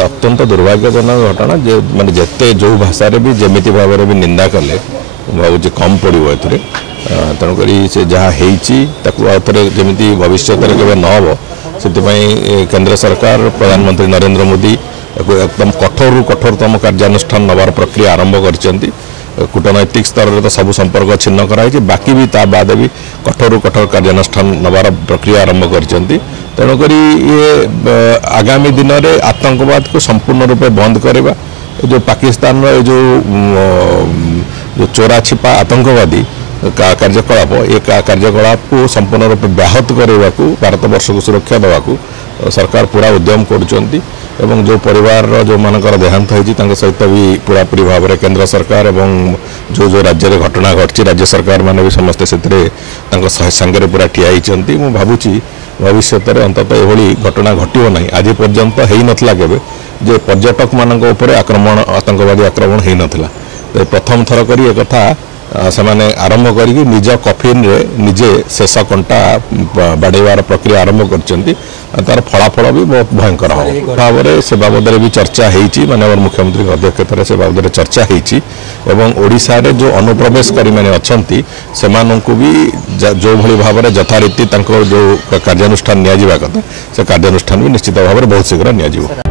अत्यंत दुर्भाग्यजनक घटना जे माने जिते जो भाषा भी जमीती भाव में भी निंदा कले भावी कम पड़ो ए तेणुक से जहाँ होते जमी भविष्य के नहब से केंद्र सरकार प्रधानमंत्री नरेंद्र मोदी एकदम कठोर कठोरतम कार्यानुष्ठान नवार प्रक्रिया आरंभ कर कूटनैतिक स्तर में तो सब संपर्क छिन्न कराई बाकी भी ता बाद भी कठोर कठोर कार्यानुष्ठान नवार प्रक्रिया आरंभ कर तेणुक ये आगामी दिन में आतंकवाद को संपूर्ण रूपे बंद करवा जो पाकिस्तान जो चोरा छिपा आतंकवादी कार्यकलाप ये कार्यकलाप को संपूर्ण रूप व्याहत करने को भारत वर्ष को सुरक्षा देवा सरकार पूरा उद्यम करुँच जो परिवार जो मानकर देहांत होती सहित भी पूरापूरी भाव में केंद्र सरकार एवं जो राज्य में घटना घटी राज्य सरकार मैंने भी समस्ते से सांगे पूरा ठिया होती मु भावुची भविष्य में अंततः यह घटना घटो ना आज पर्यंत हो नाला केवे जे पर्यटक मान आक्रमण आतंकवादी आक्रमण हो नाला तो प्रथम थर कर कथा से आरंभ कर निज कफिन रे निजे शेष कंटा बाड़ेवार प्रक्रिया आरंभ कर तार फलाफल भी बहुत भयंकर हम भाव में से बाबद भी चर्चा होती माननीय मुख्यमंत्री अध्यक्षतार से बाबद चर्चा होती ओडिशा रे जो अनुप्रवेशकारी मैंने अच्छा से भी जो भली भाव में यथारीति जो कार्यानुष्ठान निया कथा से कार्यानुष्ठान भी निश्चित भाव में बहुत शीघ्र निया